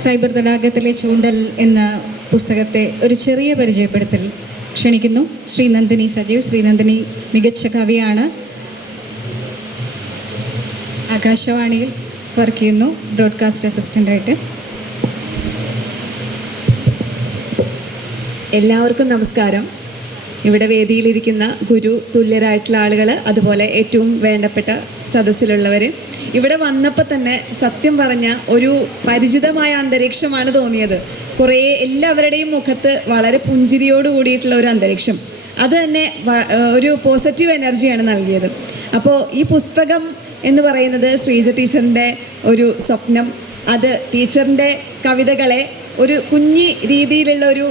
Cyber തടാകത്തിലെ ചൂണ്ടൽ എന്ന പുസ്തകത്തെ ഒരു ചെറിയ പരിചയപ്പെടുത്തൽ ക്ഷണിക്കുന്നു. ശ്രീനന്ദിനി സജീവ്. ശ്രീനന്ദിനി മികച്ച കവിയാണ്. ആകാശവാണിയിൽ വർക്ക് ചെയ്യുന്നു ബ്രോഡ്കാസ്റ്റ് അസിസ്റ്റൻ്റായിട്ട്. എല്ലാവർക്കും നമസ്കാരം. ഇവിടെ വേദിയിലിരിക്കുന്ന ഗുരു തുല്യരായിട്ടുള്ള ആളുകൾ, അതുപോലെ ഏറ്റവും വേണ്ടപ്പെട്ട സദസ്സിലുള്ളവർ, ഇവിടെ വന്നപ്പോൾ തന്നെ സത്യം പറഞ്ഞ ഒരു പരിചിതമായ അന്തരീക്ഷമാണ് തോന്നിയത്. കുറേ എല്ലാവരുടെയും മുഖത്ത് വളരെ പുഞ്ചിരിയോട് കൂടിയിട്ടുള്ള ഒരു അന്തരീക്ഷം, അത് തന്നെ ഒരു പോസിറ്റീവ് എനർജിയാണ് നൽകിയത്. അപ്പോൾ ഈ പുസ്തകം എന്ന് പറയുന്നത് ശ്രീജ ടീച്ചറിൻ്റെ ഒരു സ്വപ്നം. അത് ടീച്ചറിൻ്റെ കവിതകളെ ഒരു കുഞ്ഞി രീതിയിലുള്ള ഒരു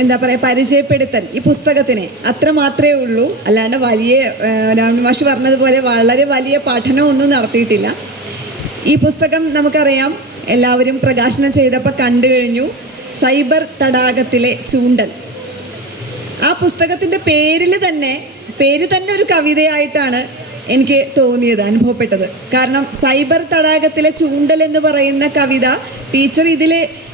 എന്താ പറയുക പരിചയപ്പെടുത്തൽ ഈ പുസ്തകത്തിന് അത്ര മാത്രമേ ഉള്ളൂ. അല്ലാണ്ട് വലിയ രാമൻ മാഷ് പറഞ്ഞതുപോലെ വളരെ വലിയ പഠനമൊന്നും നടത്തിയിട്ടില്ല. ഈ പുസ്തകം നമുക്കറിയാം, എല്ലാവരും പ്രകാശനം ചെയ്തപ്പോൾ കണ്ടു കഴിഞ്ഞു. സൈബർ തടാകത്തിലെ ചൂണ്ടൽ. ആ പുസ്തകത്തിൻ്റെ പേര് തന്നെ ഒരു കവിതയായിട്ടാണ് എനിക്ക് തോന്നിയത്, അനുഭവപ്പെട്ടത്. കാരണം സൈബർ തടാകത്തിലെ ചൂണ്ടൽ എന്ന് പറയുന്ന കവിത ടീച്ചർ ഇതിൽ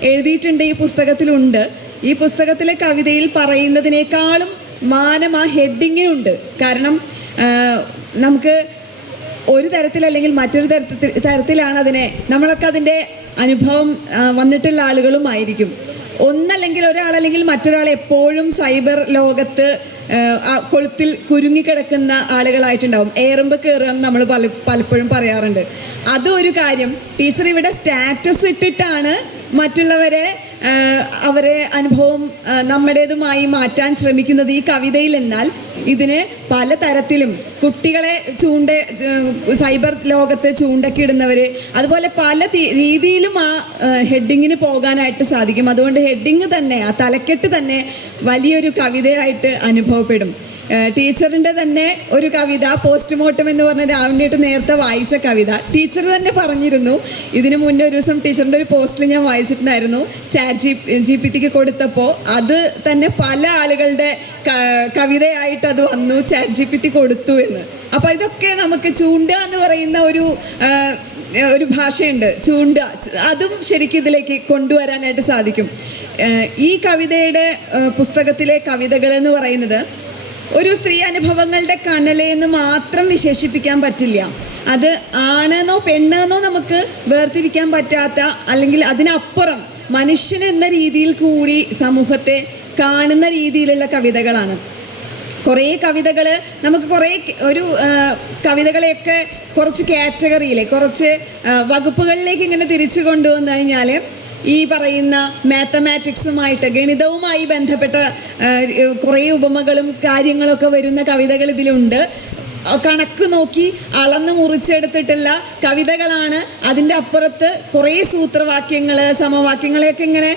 എഴുതിയിട്ടുണ്ട്, ഈ പുസ്തകത്തിലുണ്ട്. ഈ പുസ്തകത്തിലെ കവിതയിൽ പറയുന്നതിനേക്കാളും മാനം ആ ഹെഡിങ്ങിനുണ്ട്. കാരണം നമുക്ക് ഒരു തരത്തിലല്ലെങ്കിൽ മറ്റൊരു തരത്തിലാണ് അതിനെ, നമ്മളൊക്കെ അതിൻ്റെ അനുഭവം വന്നിട്ടുള്ള ആളുകളുമായിരിക്കും. ഒന്നല്ലെങ്കിൽ ഒരാളല്ലെങ്കിൽ മറ്റൊരാൾ എപ്പോഴും സൈബർ ലോകത്ത് കൊളുത്തിൽ കുരുങ്ങിക്കിടക്കുന്ന ആളുകളായിട്ടുണ്ടാവും. ഏറുമ്പ് കയറുകയെന്ന് നമ്മൾ പലപ്പോഴും പറയാറുണ്ട്. അതൊരു കാര്യം. ടീച്ചർ ഇവിടെ സ്റ്റാറ്റസ് ഇട്ടിട്ടാണ് മറ്റുള്ളവരെ അവരെ അനുഭവം നമ്മുടേതുമായി മാറ്റാൻ ശ്രമിക്കുന്നത് ഈ കവിതയിൽ. എന്നാൽ ഇതിന് പലതരത്തിലും കുട്ടികളെ സൈബർ ലോകത്ത് ചൂണ്ടക്കിടുന്നവർ, അതുപോലെ പല രീതിയിലും ആ ഹെഡിങ്ങിന് പോകാനായിട്ട് സാധിക്കും. അതുകൊണ്ട് ഹെഡിങ് തന്നെ, ആ തലക്കെട്ട് തന്നെ വലിയൊരു കവിതയായിട്ട് അനുഭവപ്പെടും. ടീച്ചറിൻ്റെ തന്നെ ഒരു കവിത, പോസ്റ്റ്മോർട്ടം എന്ന് പറഞ്ഞ രാവിലെ നേരത്തെ വായിച്ച കവിത, ടീച്ചർ തന്നെ പറഞ്ഞിരുന്നു. ഇതിനു മുന്നേ ഒരു ദിവസം ടീച്ചറിൻ്റെ ഒരു പോസ്റ്റിൽ ഞാൻ വായിച്ചിട്ടുണ്ടായിരുന്നു, ChatGPT കൊടുത്തപ്പോൾ അത് തന്നെ പല ആളുകളുടെ കവിതയായിട്ട് അത് വന്നു, ChatGPT കൊടുത്തു എന്ന്. അപ്പോൾ ഇതൊക്കെ നമുക്ക് ചൂണ്ട എന്ന് പറയുന്ന ഒരു ഭാഷയുണ്ട്, ചൂണ്ട, അതും ശരിക്കും ഇതിലേക്ക് കൊണ്ടുവരാനായിട്ട് സാധിക്കും. ഈ കവിതയുടെ പുസ്തകത്തിലെ കവിതകൾ എന്ന് പറയുന്നത് ഒരു സ്ത്രീ അനുഭവങ്ങളുടെ കനലെന്ന് മാത്രം വിശേഷിപ്പിക്കാൻ പറ്റില്ല. അത് ആണെന്നോ പെണ്ണെന്നോ നമുക്ക് വേർതിരിക്കാൻ പറ്റാത്ത, അല്ലെങ്കിൽ അതിനപ്പുറം മനുഷ്യൻ എന്ന രീതിയിൽ കൂടി സമൂഹത്തെ കാണുന്ന രീതിയിലുള്ള കവിതകളാണ്. കുറേ കവിതകൾ നമുക്ക് കവിതകളെയൊക്കെ കുറച്ച് കാറ്റഗറിയിലെ കുറച്ച് വകുപ്പുകളിലേക്ക് ഇങ്ങനെ തിരിച്ചു കൊണ്ടുവന്നു കഴിഞ്ഞാൽ ഈ പറയുന്ന മാത്തമാറ്റിക്സുമായിട്ട്, ഗണിതവുമായി ബന്ധപ്പെട്ട കുറേ ഉപമകളും കാര്യങ്ങളൊക്കെ വരുന്ന കവിതകൾ ഇതിലുണ്ട്. കണക്ക് നോക്കി അളന്ന് മുറിച്ചെടുത്തിട്ടുള്ള കവിതകളാണ്. അതിൻ്റെ അപ്പുറത്ത് കുറേ സൂത്രവാക്യങ്ങൾ, സമവാക്യങ്ങളെയൊക്കെ ഇങ്ങനെ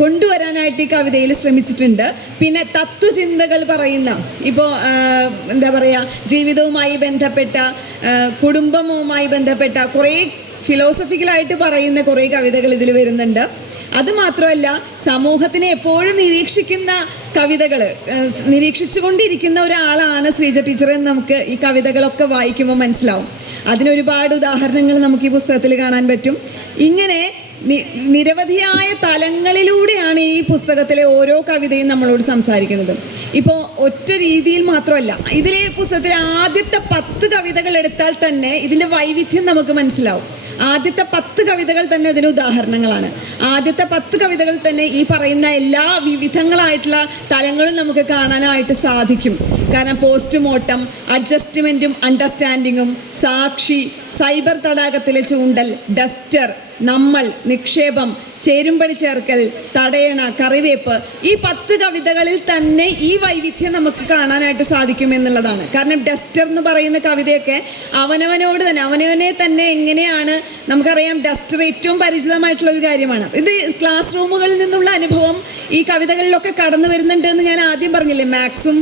കൊണ്ടുവരാനായിട്ട് ഈ കവിതയിൽ ശ്രമിച്ചിട്ടുണ്ട്. പിന്നെ തത്വചിന്തകൾ പറയുന്ന, ഇപ്പോൾ എന്താ പറയുക, ജീവിതവുമായി ബന്ധപ്പെട്ട, കുടുംബവുമായി ബന്ധപ്പെട്ട കുറേ ഫിലോസഫിക്കലായിട്ട് പറയുന്ന കുറേ കവിതകൾ ഇതിൽ വരുന്നുണ്ട്. അതുമാത്രമല്ല, സമൂഹത്തിനെ എപ്പോഴും നിരീക്ഷിക്കുന്ന കവിതകൾ, നിരീക്ഷിച്ചു കൊണ്ടിരിക്കുന്ന ഒരാളാണ് ശ്രീജ ടീച്ചർ എന്ന് നമുക്ക് ഈ കവിതകളൊക്കെ വായിക്കുമ്പോൾ മനസ്സിലാവും. അതിനൊരുപാട് ഉദാഹരണങ്ങൾ നമുക്ക് ഈ പുസ്തകത്തിൽ കാണാൻ പറ്റും. ഇങ്ങനെ നിരവധിയായ തലങ്ങളിലൂടെയാണ് ഈ പുസ്തകത്തിലെ ഓരോ കവിതയും നമ്മളോട് സംസാരിക്കുന്നത്. ഇപ്പോൾ ഒറ്റ രീതിയിൽ മാത്രമല്ല, ഇതിലെ പുസ്തകത്തിലെ ആദ്യത്തെ 10 കവിതകൾ എടുത്താൽ തന്നെ ഇതിൻ്റെ വൈവിധ്യം നമുക്ക് മനസ്സിലാവും. ആദ്യത്തെ 10 കവിതകൾ തന്നെ അതിന് ഉദാഹരണങ്ങളാണ്. ആദ്യത്തെ 10 കവിതകൾ തന്നെ ഈ പറയുന്ന എല്ലാ വിവിധങ്ങളായിട്ടുള്ള തലങ്ങളും നമുക്ക് കാണാനായിട്ട് സാധിക്കും. കാരണം പോസ്റ്റ്മോർട്ടം, അഡ്ജസ്റ്റ്മെൻറ്റും അണ്ടർസ്റ്റാൻഡിങ്ങും, സാക്ഷി, സൈബർ തടാകത്തിലെ ചൂണ്ടൽ, ഡസ്റ്റർ, നമ്മൾ, നിക്ഷേപം, ചേരുംപടി ചേർക്കൽ, തടയണ, കറിവേപ്പ്, ഈ 10 കവിതകളിൽ തന്നെ ഈ വൈവിധ്യം നമുക്ക് കാണാനായിട്ട് സാധിക്കും എന്നുള്ളതാണ്. കാരണം ഡസ്റ്റർ എന്ന് പറയുന്ന കവിതയൊക്കെ അവനവനെ തന്നെ എങ്ങനെയാണ് നമുക്കറിയാം. ഡസ്റ്റർ ഏറ്റവും പരിചിതമായിട്ടുള്ള ഒരു കാര്യമാണ്. ഇത് ക്ലാസ് റൂമുകളിൽ നിന്നുള്ള അനുഭവം ഈ കവിതകളിലൊക്കെ കടന്നു വരുന്നുണ്ട് എന്ന് ഞാൻ ആദ്യം പറഞ്ഞില്ലേ. മാത്സും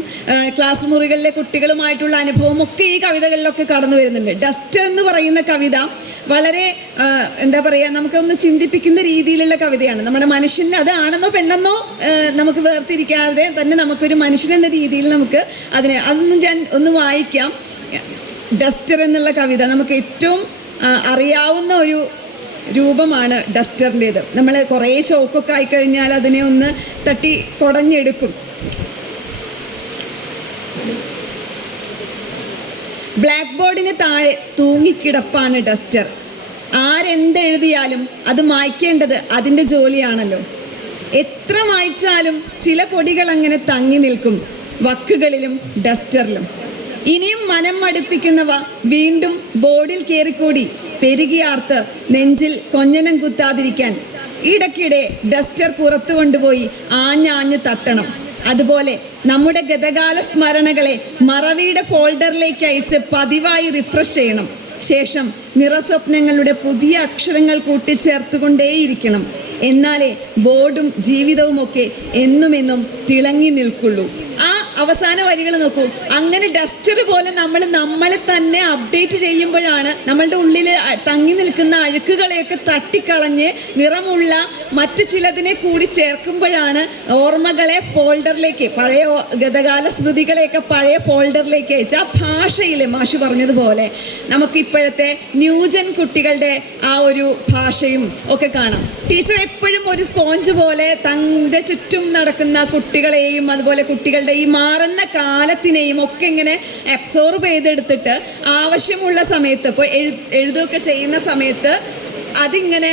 ക്ലാസ് മുറികളിലെ കുട്ടികളുമായിട്ടുള്ള അനുഭവം ഒക്കെ ഈ കവിതകളിലൊക്കെ കടന്നു വരുന്നുണ്ട്. ഡസ്റ്റർ എന്ന് പറയുന്ന കവിത വളരെ എന്താ പറയുക, നമുക്കൊന്ന് ചിന്തിപ്പിക്കുന്ന രീതിയിലുള്ള കവിതയാണ്. നമ്മുടെ മനുഷ്യന് അതാണെന്നോ പെണ്ണെന്നോ നമുക്ക് വേർതിരിക്കാതെ തന്നെ നമുക്കൊരു മനുഷ്യനെന്ന രീതിയിൽ നമുക്ക് അതൊന്നും ഞാൻ ഒന്ന് വായിക്കാം. ഡസ്റ്റർ എന്നുള്ള കവിത നമുക്ക് ഏറ്റവും അറിയാവുന്ന ഒരു രൂപമാണ് ഡസ്റ്ററിൻ്റേത്. നമ്മൾ കുറേ ചോക്കൊക്കെ ആയിക്കഴിഞ്ഞാൽ അതിനെ ഒന്ന് തട്ടി കുടഞ്ഞെടുക്കും. ബ്ലാക്ക് ബോർഡിന് താഴെ തൂങ്ങിക്കിടപ്പാണ് ഡസ്റ്റർ. ആരെന്തെഴുതിയാലും അത് മായ്ക്കേണ്ടത് അതിൻ്റെ ജോലിയാണല്ലോ. എത്ര മായ്ച്ചാലും ചില പൊടികൾ അങ്ങനെ തങ്ങി നിൽക്കും വക്കുകളിലും ഡസ്റ്ററിലും. ഇനിയും മനം മടുപ്പിക്കുന്നവ വീണ്ടും ബോർഡിൽ കയറിക്കൂടി പെരുകിയാർത്ത് നെഞ്ചിൽ കൊഞ്ഞനം കുത്താതിരിക്കാൻ ഇടയ്ക്കിടെ ഡസ്റ്റർ പുറത്തു കൊണ്ടുപോയി ആഞ്ഞാഞ്ഞ് തട്ടണം. അതുപോലെ നമ്മുടെ ഗതകാല സ്മരണകളെ മറവിയുടെ ഫോൾഡറിലേക്ക് അയച്ച് പതിവായി റിഫ്രഷ് ചെയ്യണം. ശേഷം നിറസ്വപ്നങ്ങളുടെ പുതിയ അക്ഷരങ്ങൾ കൂട്ടിച്ചേർത്തുകൊണ്ടേയിരിക്കണം. എന്നാലേ ബോർഡും ജീവിതവുമൊക്കെ എന്നുമെന്നും തിളങ്ങി നിൽക്കുള്ളൂ. ആ അവസാന വരികൾ നോക്കൂ. അങ്ങനെ ഡസ്റ്റർ പോലെ നമ്മളെ തന്നെ അപ്ഡേറ്റ് ചെയ്യുമ്പോഴാണ് നമ്മളുടെ ഉള്ളിൽ തങ്ങി നിൽക്കുന്ന അഴുക്കുകളെയൊക്കെ തട്ടിക്കളഞ്ഞ് നിറമുള്ള മറ്റു ചിലതിനെ കൂടി ചേർക്കുമ്പോഴാണ് ഓർമ്മകളെ ഫോൾഡറിലേക്ക്, പഴയ ഗതകാല സ്മൃതികളെയൊക്കെ പഴയ ഫോൾഡറിലേക്ക് അയച്ച് ആ ഭാഷയിൽ മാഷ് പറഞ്ഞതുപോലെ നമുക്ക് ഇപ്പോഴത്തെ ന്യൂജൻ കുട്ടികളുടെ ആ ഒരു ഭാഷയും ഒക്കെ കാണാം. ടീച്ചർ എപ്പോഴും ഒരു സ്പോഞ്ച് പോലെ തൻ്റെ ചുറ്റും നടക്കുന്ന കുട്ടികളെയും അതുപോലെ കുട്ടികളുടെ ഈ മാറുന്ന കാലത്തിനെയും ഒക്കെ ഇങ്ങനെ അബ്സോർബ് ചെയ്തെടുത്തിട്ട് ആവശ്യമുള്ള സമയത്ത് ഇപ്പോൾ എഴുതുകയൊക്കെ ചെയ്യുന്ന സമയത്ത് അതിങ്ങനെ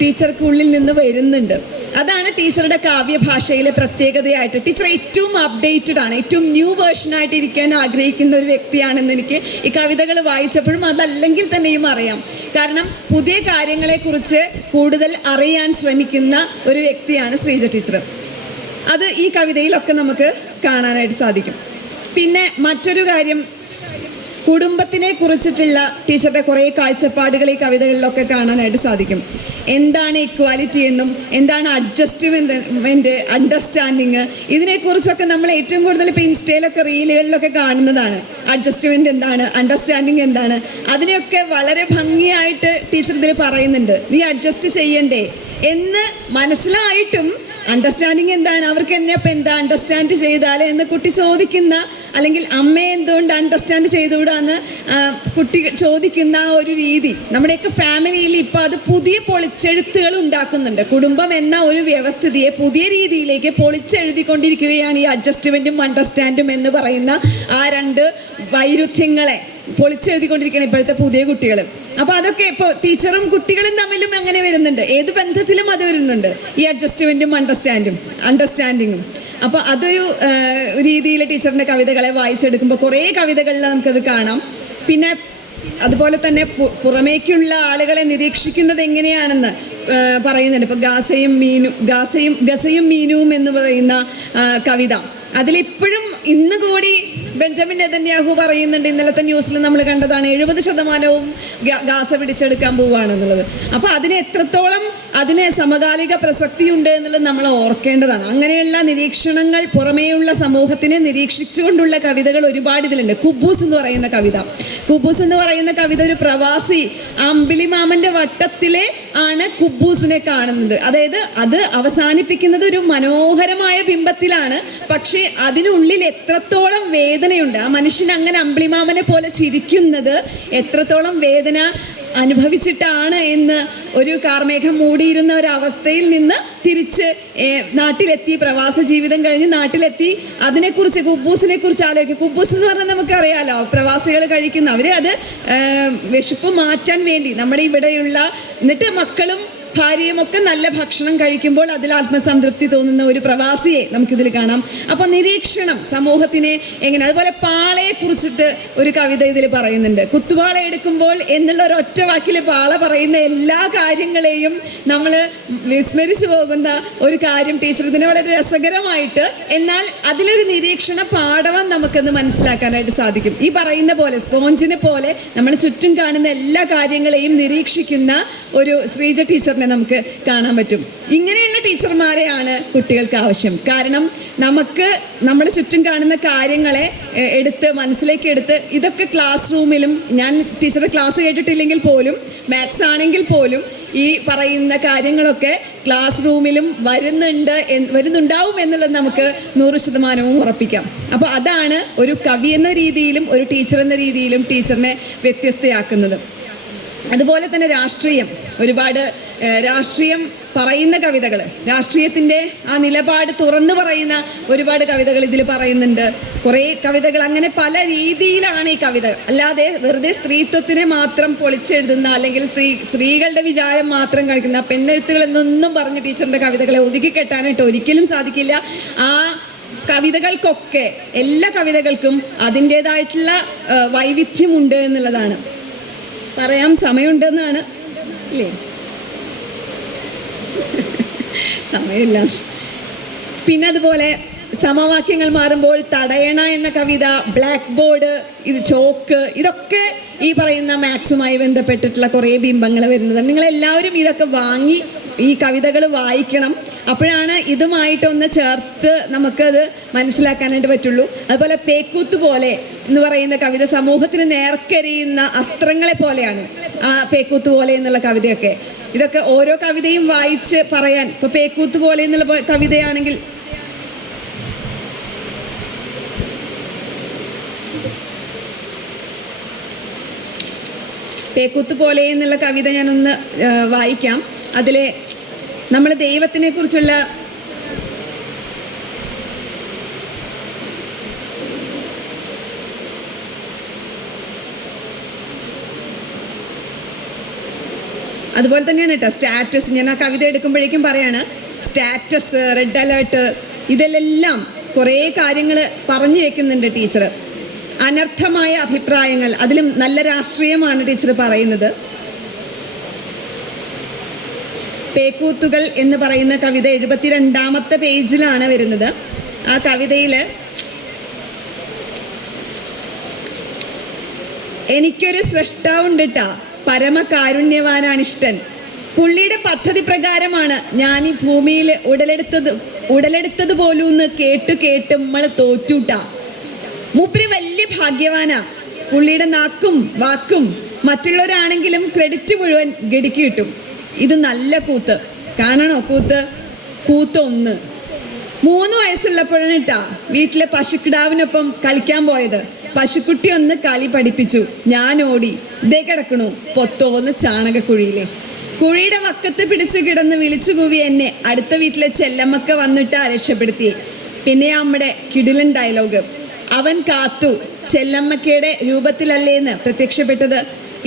ടീച്ചർക്ക് ഉള്ളിൽ നിന്ന് വരുന്നുണ്ട്. അതാണ് ടീച്ചറുടെ കാവ്യഭാഷയിലെ പ്രത്യേകതയായിട്ട്. ടീച്ചർ ഏറ്റവും അപ്ഡേറ്റഡ് ആണ്, ഏറ്റവും ന്യൂ വേർഷനായിട്ട് ഇരിക്കാൻ ആഗ്രഹിക്കുന്ന ഒരു വ്യക്തിയാണെന്ന് എനിക്ക് ഈ കവിതകൾ വായിച്ചപ്പോഴും അതല്ലെങ്കിൽ തന്നെയും അറിയാം. കാരണം പുതിയ കാര്യങ്ങളെക്കുറിച്ച് കൂടുതൽ അറിയാൻ ശ്രമിക്കുന്ന ഒരു വ്യക്തിയാണ് ശ്രീജ ടീച്ചർ. അത് ഈ കവിതയിലൊക്കെ നമുക്ക് കാണാനായിട്ട് സാധിക്കും. പിന്നെ മറ്റൊരു കാര്യം, കുടുംബത്തിനെ കുറിച്ചിട്ടുള്ള ടീച്ചറുടെ കുറേ കാഴ്ചപ്പാടുകൾ ഈ കവിതകളിലൊക്കെ കാണാനായിട്ട് സാധിക്കും. എന്താണ് ഇക്വാലിറ്റി എന്നും എന്താണ് അഡ്ജസ്റ്റ്മെൻറ്റ്, അണ്ടർസ്റ്റാൻഡിങ്, ഇതിനെക്കുറിച്ചൊക്കെ നമ്മൾ ഏറ്റവും കൂടുതൽ ഇപ്പോൾ ഇൻസ്റ്റയിലൊക്കെ റീലുകളിലൊക്കെ കാണുന്നതാണ്. അഡ്ജസ്റ്റ്മെൻറ്റ് എന്താണ്, അണ്ടർസ്റ്റാൻഡിങ് എന്താണ്, അതിനെയൊക്കെ വളരെ ഭംഗിയായിട്ട് ടീച്ചർ ഇതിൽ പറയുന്നുണ്ട്. നീ അഡ്ജസ്റ്റ് ചെയ്യണ്ടേ എന്ന് മനസ്സിലായിട്ടും അണ്ടർസ്റ്റാൻഡിങ് എന്താണ്, അവർക്ക് എന്നെയപ്പോൾ എന്താ അണ്ടർസ്റ്റാൻഡ് ചെയ്താലേ എന്ന് കുട്ടി ചോദിക്കുന്ന, അല്ലെങ്കിൽ അമ്മയെ എന്തുകൊണ്ട് അണ്ടർസ്റ്റാൻഡ് ചെയ്തുകൂടാന്ന് കുട്ടി ചോദിക്കുന്ന ആ ഒരു രീതി നമ്മുടെയൊക്കെ ഫാമിലിയിൽ ഇപ്പോൾ അത് പുതിയ പൊളിച്ചെഴുത്തുകൾ ഉണ്ടാക്കുന്നുണ്ട്. കുടുംബം എന്ന ഒരു വ്യവസ്ഥിതിയെ പുതിയ രീതിയിലേക്ക് പൊളിച്ചെഴുതിക്കൊണ്ടിരിക്കുകയാണ് ഈ അഡ്ജസ്റ്റ്മെൻറ്റും അണ്ടർസ്റ്റാൻഡും എന്ന് പറയുന്ന ആ രണ്ട് വൈരുദ്ധ്യങ്ങളെ പൊളിച്ചെഴുതിക്കൊണ്ടിരിക്കുകയാണ് ഇപ്പോഴത്തെ പുതിയ കുട്ടികൾ. അപ്പോൾ അതൊക്കെ ഇപ്പോൾ ടീച്ചറും കുട്ടികളും തമ്മിലും അങ്ങനെ വരുന്നുണ്ട്. ഏത് ബന്ധത്തിലും അത് വരുന്നുണ്ട്, ഈ അഡ്ജസ്റ്റ്മെൻറ്റും അണ്ടർസ്റ്റാൻഡിങ്ങും. അപ്പോൾ അതൊരു രീതിയിൽ ടീച്ചറിൻ്റെ കവിതകളെ വായിച്ചെടുക്കുമ്പോൾ കുറേ കവിതകളിൽ നമുക്കത് കാണാം. പിന്നെ അതുപോലെ തന്നെ പുറമേക്കുള്ള ആളുകളെ നിരീക്ഷിക്കുന്നത് എങ്ങനെയാണെന്ന് പറയുന്നുണ്ട്. ഇപ്പോൾ ഗസയും മീനുവും എന്ന് പറയുന്ന കവിത, അതിലിപ്പോഴും ഇന്ന് കൂടി ബെഞ്ചമിൻ നെതന്യാഹു പറയുന്നുണ്ട്, ഇന്നലത്തെ ന്യൂസിൽ നമ്മൾ കണ്ടതാണ്, 70% ഗാസ പിടിച്ചെടുക്കാൻ പോവുകയാണെന്നുള്ളത്. അപ്പോൾ അതിന് എത്രത്തോളം അതിന് സമകാലിക പ്രസക്തിയുണ്ട് എന്നുള്ളത് നമ്മൾ ഓർക്കേണ്ടതാണ്. അങ്ങനെയുള്ള നിരീക്ഷണങ്ങൾ, പുറമേയുള്ള സമൂഹത്തിനെ നിരീക്ഷിച്ചുകൊണ്ടുള്ള കവിതകൾ ഒരുപാട് ഇതിലുണ്ട്. കുബൂസ് എന്ന് പറയുന്ന കവിത ഒരു പ്രവാസി അമ്പിളിമാമൻ്റെ വട്ടത്തിലെ ആണ് കുബൂസിനെ കാണുന്നത്. അതായത് അത് അവസാനിപ്പിക്കുന്നത് ഒരു മനോഹരമായ ബിംബത്തിലാണ്, പക്ഷേ അതിനുള്ളിൽ എത്രത്തോളം വേദനയുണ്ട്. ആ മനുഷ്യൻ അങ്ങനെ അമ്പിളിമാമനെ പോലെ ചിരിക്കുന്നത് എത്രത്തോളം വേദന അനുഭവിച്ചിട്ടാണ് എന്ന് ഒരു കാർമേഘം മൂടിയിരുന്ന ഒരവസ്ഥയിൽ നിന്ന് തിരിച്ച് നാട്ടിലെത്തി, പ്രവാസ ജീവിതം കഴിഞ്ഞ് നാട്ടിലെത്തി, അതിനെക്കുറിച്ച് കുബൂസിനെ കുറിച്ച് ആലോചിക്കും. കുബൂസ് എന്ന് പറഞ്ഞാൽ നമുക്കറിയാലോ, പ്രവാസികൾ കഴിക്കുന്ന, അവർ അത് വിശപ്പ് മാറ്റാൻ വേണ്ടി നമ്മുടെ ഇവിടെയുള്ള, എന്നിട്ട് മക്കളും ഭാര്യയും ഒക്കെ നല്ല ഭക്ഷണം കഴിക്കുമ്പോൾ അതിൽ ആത്മസംതൃപ്തി തോന്നുന്ന ഒരു പ്രവാസിയെ നമുക്കിതിൽ കാണാം. അപ്പോൾ നിരീക്ഷണം സമൂഹത്തിനെ എങ്ങനെ, അതുപോലെ പാളയെ കുറിച്ചിട്ട് ഒരു കവിത ഇതിൽ പറയുന്നുണ്ട്. കുത്തുപാള എടുക്കുമ്പോൾ എന്നുള്ള ഒരൊറ്റ വാക്കിൽ പാള പറയുന്ന എല്ലാ കാര്യങ്ങളെയും നമ്മൾ വിസ്മരിച്ചു പോകുന്ന ഒരു കാര്യം ടീച്ചർ ഇതിനെ വളരെ രസകരമായിട്ട്, എന്നാൽ അതിലൊരു നിരീക്ഷണ പാഠവും നമുക്കൊന്ന് മനസ്സിലാക്കാനായിട്ട് സാധിക്കും. ഈ പറയുന്ന പോലെ സ്പോഞ്ചിനെ പോലെ നമ്മൾ ചുറ്റും കാണുന്ന എല്ലാ കാര്യങ്ങളെയും നിരീക്ഷിക്കുന്ന ഒരു ശ്രീജ ടീച്ചറിനെ നമുക്ക് കാണാൻ പറ്റും. ഇങ്ങനെയുള്ള ടീച്ചർമാരെയാണ് കുട്ടികൾക്ക് ആവശ്യം. കാരണം നമുക്ക് നമ്മുടെ ചുറ്റും കാണുന്ന കാര്യങ്ങളെ മനസ്സിലേക്ക് എടുത്ത് ഇതൊക്കെ ക്ലാസ് റൂമിലും, ഞാൻ ടീച്ചറുടെ ക്ലാസ് കേട്ടിട്ടില്ലെങ്കിൽ പോലും, മാത്സ് ആണെങ്കിൽ പോലും ഈ പറയുന്ന കാര്യങ്ങളൊക്കെ ക്ലാസ് റൂമിലും വരുന്നുണ്ടാവും എന്നുള്ളത് നമുക്ക് 100% ഉറപ്പിക്കാം. അപ്പോൾ അതാണ് ഒരു കവി എന്ന രീതിയിലും ഒരു ടീച്ചർ എന്ന രീതിയിലും ടീച്ചറിനെ വ്യത്യസ്തയാക്കുന്നത്. അതുപോലെ തന്നെ രാഷ്ട്രീയം, ഒരുപാട് രാഷ്ട്രീയം പറയുന്ന കവിതകൾ, രാഷ്ട്രീയത്തിൻ്റെ ആ നിലപാട് തുറന്നു പറയുന്ന ഒരുപാട് കവിതകൾ ഇതിൽ പറയുന്നുണ്ട്. കുറേ കവിതകൾ അങ്ങനെ പല രീതിയിലാണ് ഈ കവിത. അല്ലാതെ വെറുതെ സ്ത്രീത്വത്തിനെ മാത്രം പൊളിച്ചെഴുതുന്ന അല്ലെങ്കിൽ സ്ത്രീകളുടെ വിചാരം മാത്രം കഴിക്കുന്ന പെണ്ണെഴുത്തുകൾ എന്നൊന്നും പറഞ്ഞ് ടീച്ചറിൻ്റെ കവിതകളെ ഒതുക്കിക്കെട്ടാനായിട്ട് ഒരിക്കലും സാധിക്കില്ല. ആ കവിതകൾക്കൊക്കെ, എല്ലാ കവിതകൾക്കും അതിൻ്റേതായിട്ടുള്ള വൈവിധ്യമുണ്ട് എന്നുള്ളതാണ്. പറയാൻ സമയമുണ്ടെന്നാണ് ഇല്ലേ? സമയമില്ല. പിന്നെ അതുപോലെ സമവാക്യങ്ങൾ മാറുമ്പോൾ, തടയണ എന്ന കവിത, ബ്ലാക്ക് ബോർഡ്, ഇത് ചോക്ക്, ഇതൊക്കെ ഈ പറയുന്ന മാത്സുമായി ബന്ധപ്പെട്ടിട്ടുള്ള കുറേ ബിംബങ്ങൾ വരുന്നത്. നിങ്ങളെല്ലാവരും ഇതൊക്കെ വാങ്ങി ഈ കവിതകൾ വായിക്കണം. അപ്പോഴാണ് ഇതുമായിട്ടൊന്ന് ചേർത്ത് നമുക്കത് മനസ്സിലാക്കാനായിട്ട് പറ്റുള്ളൂ. അതുപോലെ പേക്കൂത്ത് പോലെ എന്ന് പറയുന്ന കവിത സമൂഹത്തിന് നേർക്കെറിയുന്ന അസ്ത്രങ്ങളെ പോലെയാണ് ആ പേക്കൂത്ത് പോലെ എന്നുള്ള കവിതയൊക്കെ. ഇതൊക്കെ ഓരോ കവിതയും വായിച്ച് പറയാൻ, ഇപ്പോൾ പേക്കൂത്ത് പോലെ എന്നുള്ള കവിതയാണെങ്കിൽ പേക്കൂത്ത് പോലെ എന്നുള്ള കവിത ഞാനൊന്ന് വായിക്കാം. അതിലെ നമ്മൾ ദൈവത്തിനെ കുറിച്ചുള്ള അതുപോലെ തന്നെയാണ് കേട്ടോ സ്റ്റാറ്റസ്. ഞാൻ ആ കവിത എടുക്കുമ്പോഴേക്കും പറയാണ് സ്റ്റാറ്റസ്, റെഡ് അലേർട്ട്, ഇതിലെല്ലാം കുറേ കാര്യങ്ങൾ പറഞ്ഞു വെക്കുന്നുണ്ട് ടീച്ചർ. അനർത്ഥമായ അഭിപ്രായങ്ങൾ, അതിലും നല്ല രാഷ്ട്രീയമാണ് ടീച്ചർ പറയുന്നത്. പേക്കൂത്തുകൾ എന്ന് പറയുന്ന കവിത 72ാമത്തെ പേജിലാണ് വരുന്നത്. ആ കവിതയിൽ എനിക്കൊരു സ്രഷ്ടാവുണ്ട് ട്ടാ, പരമകാരുണ്യവാനാണിഷ്ടൻ. പുള്ളിയുടെ പദ്ധതി പ്രകാരമാണ് ഞാൻ ഈ ഭൂമിയിൽ ഉടലെടുത്തത് പോലും കേട്ട് നമ്മൾ തോറ്റൂട്ടാ. മൂപ്പര് വലിയ ഭാഗ്യവാനാ. പുള്ളിയുടെ നാക്കും വാക്കും മറ്റുള്ളവരാണെങ്കിലും ക്രെഡിറ്റ് മുഴുവൻ ഗഡിക്ക് കിട്ടും. ഇത് നല്ല കൂത്ത് കാണണോ? കൂത്ത് 1. 3 വയസ്സുള്ളപ്പോഴാണ് ട്ടാ വീട്ടിലെ പശുക്കിടാവിനൊപ്പം കളിക്കാൻ പോയത്. പശുക്കുട്ടി ഒന്ന് കളി പഠിപ്പിച്ചു, ഞാൻ ഓടി, ഇതേ കിടക്കണു പൊത്തോന്ന് ചാണകക്കുഴിയിലെ. കുഴിയുടെ വക്കത്ത് പിടിച്ചു കിടന്ന് വിളിച്ചു കൂവി എന്നെ അടുത്ത വീട്ടിലെ ചെല്ലമ്മക്ക വന്നിട്ട് രക്ഷപ്പെടുത്തി. പിന്നെ നമ്മുടെ കിടിലൻ ഡയലോഗ്, അവൻ കാത്തു ചെല്ലമ്മക്കയുടെ രൂപത്തിലല്ലേന്ന് പ്രത്യക്ഷപ്പെട്ടത്.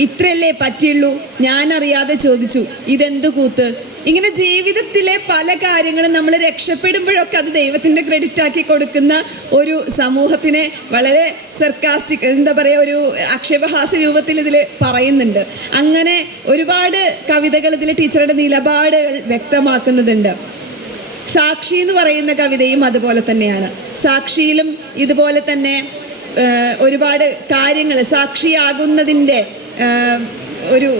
ഇത്രയല്ലേ പറ്റിയുള്ളൂ. ഞാൻ അറിയാതെ ചോദിച്ചു, ഇതെന്ത് കൂത്ത്? ഇങ്ങനെ ജീവിതത്തിലെ പല കാര്യങ്ങളും നമ്മൾ രക്ഷപ്പെടുമ്പോഴൊക്കെ അത് ദൈവത്തിൻ്റെ ക്രെഡിറ്റ് ആക്കി കൊടുക്കുന്ന ഒരു സമൂഹത്തിനെ വളരെ സർക്കാസ്റ്റിക്, എന്താ പറയുക, ഒരു ആക്ഷേപഹാസ്യ രൂപത്തിൽ ഇതിൽ പറയുന്നുണ്ട്. അങ്ങനെ ഒരുപാട് കവിതകൾ ഇതിൽ ടീച്ചറുടെ നിലപാടുകൾ വ്യക്തമാക്കുന്നുണ്ട്. സാക്ഷി എന്ന് പറയുന്ന കവിതയും അതുപോലെ തന്നെയാണ്. സാക്ഷിയിലും ഇതുപോലെ തന്നെ ഒരുപാട് കാര്യങ്ങൾ സാക്ഷിയാകുന്നതിൻ്റെ ഒരു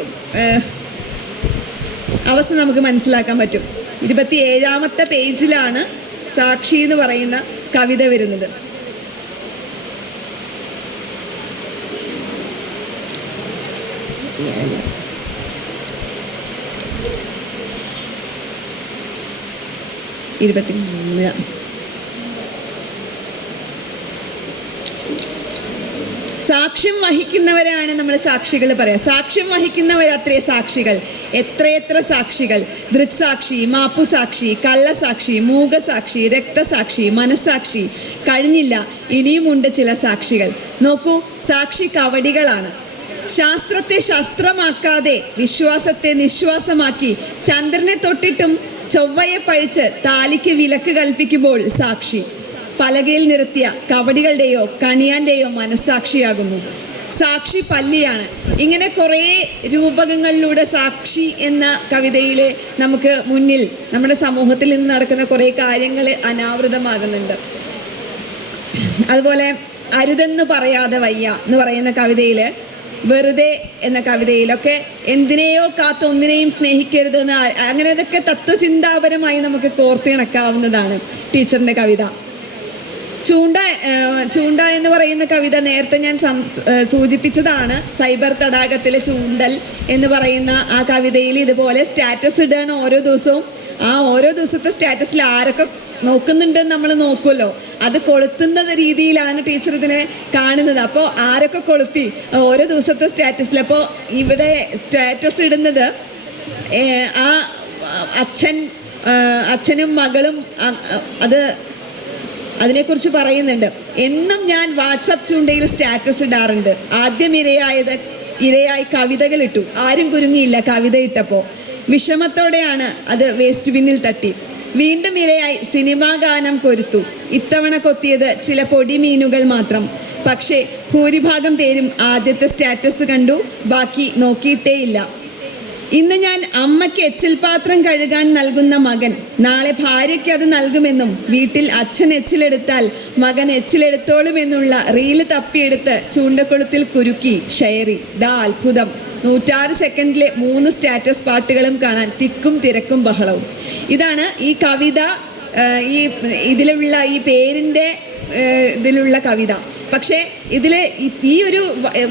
അവസ്ഥ നമുക്ക് മനസ്സിലാക്കാൻ പറ്റും. 27ാമത്തെ പേജിലാണ് സാക്ഷി എന്ന് പറയുന്ന കവിത വരുന്നത്. സാക്ഷ്യം വഹിക്കുന്നവരാണ് നമ്മൾ സാക്ഷികൾ പറയാം. സാക്ഷ്യം വഹിക്കുന്നവരത്രേ സാക്ഷികൾ. എത്രയെത്ര സാക്ഷികൾ! ദൃക്സാക്ഷി, മാപ്പുസാക്ഷി, കള്ളസാക്ഷി, മൂകസാക്ഷി, രക്തസാക്ഷി, മനസാക്ഷി. കഴിഞ്ഞില്ല, ഇനിയുമുണ്ട് ചില സാക്ഷികൾ. നോക്കൂ, സാക്ഷി കവടികളാണ്. ശാസ്ത്രത്തെ ശസ്ത്രമാക്കാതെ വിശ്വാസത്തെ നിശ്വാസമാക്കി ചന്ദ്രനെ തൊട്ടിട്ടും ചൊവ്വയെ പഴിച്ച് താലിക്ക് വിലക്ക് കൽപ്പിക്കുമ്പോൾ സാക്ഷി പലകയിൽ നിരത്തിയ കവടികളുടെയോ കണിയാൻ്റെയോ മനസ്സാക്ഷിയാകുന്നു. സാക്ഷി പല്ലിയാണ്. ഇങ്ങനെ കുറേ രൂപകങ്ങളിലൂടെ സാക്ഷി എന്ന കവിതയിൽ നമുക്ക് മുന്നിൽ നമ്മുടെ സമൂഹത്തിൽ നിന്ന് നടക്കുന്ന കുറേ കാര്യങ്ങൾ അനാവൃതമാകുന്നുണ്ട്. അതുപോലെ അരുതെന്ന് പറയാതെ വയ്യ എന്ന് പറയുന്ന കവിതയിൽ, വെറുതെ എന്ന കവിതയിലൊക്കെ എന്തിനെയോ കാത്ത് ഒന്നിനെയും സ്നേഹിക്കരുതെന്ന്, അങ്ങനെ ഇതൊക്കെ തത്വചിന്താപരമായി നമുക്ക് കോർത്തിണക്കാവുന്നതാണ് ടീച്ചറിൻ്റെ കവിത. ചൂണ്ട എന്ന് പറയുന്ന കവിത നേരത്തെ ഞാൻ സൂചിപ്പിച്ചതാണ്. സൈബർ തടാകത്തിലെ ചൂണ്ടൽ എന്ന് പറയുന്ന ആ കവിതയിൽ ഇതുപോലെ സ്റ്റാറ്റസ് ഇടുകയാണ് ഓരോ ദിവസവും. ആ ഓരോ ദിവസത്തെ സ്റ്റാറ്റസിൽ ആരൊക്കെ നോക്കുന്നുണ്ടെന്ന് നമ്മൾ നോക്കുമല്ലോ, അത് കൊളുത്തുന്ന രീതിയിലാണ് ടീച്ചർ ഇതിനെ കാണുന്നത്. അപ്പോൾ ആരൊക്കെ കൊളുത്തി ഓരോ ദിവസത്തെ സ്റ്റാറ്റസിൽ. അപ്പോൾ ഇവിടെ സ്റ്റാറ്റസ് ഇടുന്നത് ആ അച്ഛനും മകളും അതിനെക്കുറിച്ച് പറയുന്നുണ്ട്. എന്നും ഞാൻ വാട്സപ്പ് ചൂണ്ടയിൽ സ്റ്റാറ്റസ് ഇടാറുണ്ട്. ആദ്യം ഇരയായി കവിതകൾ ഇട്ടു. ആരും കുരുങ്ങിയില്ല കവിത ഇട്ടപ്പോൾ. വിഷമത്തോടെയാണ് അത് വേസ്റ്റ് ബിന്നിൽ തട്ടി. വീണ്ടും ഇരയായി സിനിമാ ഗാനം കൊരുത്തു. ഇത്തവണ കൊത്തിയത് ചില പൊടിമീനുകൾ മാത്രം. പക്ഷേ ഭൂരിഭാഗം പേരും ആദ്യത്തെ സ്റ്റാറ്റസ് കണ്ടു, ബാക്കി നോക്കിയിട്ടേയില്ല. ഇന്ന് ഞാൻ അമ്മയ്ക്ക് എച്ചിൽ പാത്രം കഴുകാൻ നൽകുന്ന മകൻ നാളെ ഭാര്യയ്ക്ക് അത് നൽകുമെന്നും വീട്ടിൽ അച്ഛൻ എച്ചിലെടുത്താൽ മകൻ എച്ചിലെടുത്തോളുമെന്നുള്ള റീല് തപ്പിയെടുത്ത് ചൂണ്ടക്കൊളുത്തിൽ കുരുക്കി ഷെയറി. ദാ അത്ഭുതം, 106 സെക്കൻഡിലെ 3 സ്റ്റാറ്റസ് പാട്ടുകളും കാണാൻ തിക്കും തിരക്കും ബഹളവും. ഇതാണ് ഈ കവിത, ഇതിലുള്ള ഈ പേരിൻ്റെ ഇതിലുള്ള കവിത. പക്ഷേ ഇതിൽ ഈ ഒരു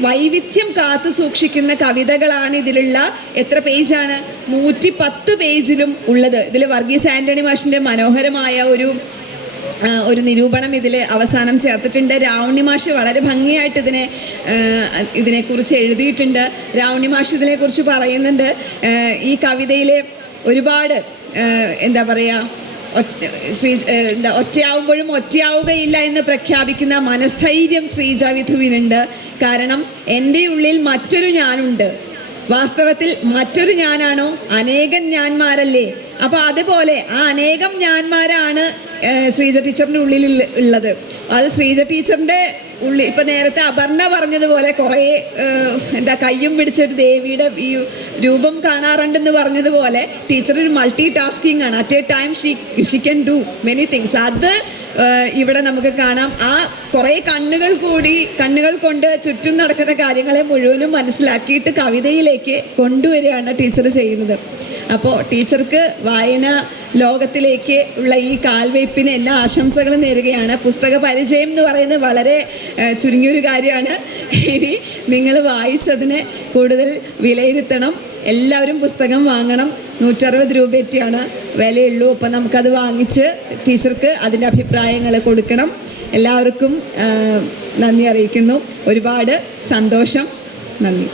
വൈവിധ്യം കാത്തു സൂക്ഷിക്കുന്ന കവിതകളാണ് ഇതിലുള്ള. എത്ര പേജാണ്? 110 പേജിലും ഉള്ളത്. ഇതിൽ വർഗീസ് ആൻ്റണി മാഷിൻ്റെ മനോഹരമായ ഒരു നിരൂപണം ഇതിൽ അവസാനം ചേർത്തിട്ടുണ്ട്. രാവുണ്ണി മാഷ് വളരെ ഭംഗിയായിട്ട് ഇതിനെക്കുറിച്ച് എഴുതിയിട്ടുണ്ട്. രാവുണ്ണി മാഷ് ഇതിനെക്കുറിച്ച് പറയുന്നുണ്ട്. ഈ കവിതയിലെ ഒരുപാട് എന്താ പറയുക, ഒറ്റയാവുമ്പോഴും ഒറ്റയാവുകയില്ല എന്ന് പ്രഖ്യാപിക്കുന്ന മനസ്ഥൈര്യം ശ്രീജ വിധുവിനുണ്ട്. കാരണം എൻ്റെ ഉള്ളിൽ മറ്റൊരു ഞാനുണ്ട്. വാസ്തവത്തിൽ മറ്റൊരു ഞാനാണോ? അനേകം ഞാന്മാരല്ലേ? അപ്പോൾ അതുപോലെ ആ അനേകം ഞാന്മാരാണ് ശ്രീജ ടീച്ചറിൻ്റെ ഉള്ളിൽ ഉള്ളത്. അത് ശ്രീജ ടീച്ചറിൻ്റെ ഉള്ളിൽ ഇപ്പം നേരത്തെ അപർണ പറഞ്ഞതുപോലെ കുറേ കയ്യും പിടിച്ചൊരു ദേവിയുടെ ഈ രൂപം കാണാറുണ്ടെന്ന് പറഞ്ഞതുപോലെ ടീച്ചർ ഒരു മൾട്ടി ടാസ്കിങ് ആണ്. At A time Xi can do many things. അത് ഇവിടെ നമുക്ക് കാണാം. ആ കുറേ കണ്ണുകൾ കൊണ്ട് ചുറ്റും നടക്കുന്ന കാര്യങ്ങളെ മുഴുവനും മനസ്സിലാക്കിയിട്ട് കവിതയിലേക്ക് കൊണ്ടുവരികയാണ് ടീച്ചർ ചെയ്യുന്നത്. അപ്പോൾ ടീച്ചർക്ക് വായന ലോകത്തിലേക്ക് ഉള്ള ഈ കാൽവയ്പ്പിന് എല്ലാ ആശംസകളും നേരുകയാണ്. പുസ്തക പരിചയം എന്ന് പറയുന്നത് വളരെ ചുരുങ്ങിയൊരു കാര്യമാണ്. ഇനി നിങ്ങൾ വായിച്ചതിനെ കൂടുതൽ വിലയിരുത്തണം. എല്ലാവരും പുസ്തകം വാങ്ങണം. 160 രൂപയൊക്കെയാണ് വിലയുള്ളൂ. അപ്പോൾ നമുക്കത് വാങ്ങിച്ച് ടീച്ചർക്ക് അതിൻ്റെ അഭിപ്രായങ്ങൾ കൊടുക്കണം. എല്ലാവർക്കും നന്ദി അറിയിക്കുന്നു. ഒരുപാട് സന്തോഷം. നന്ദി.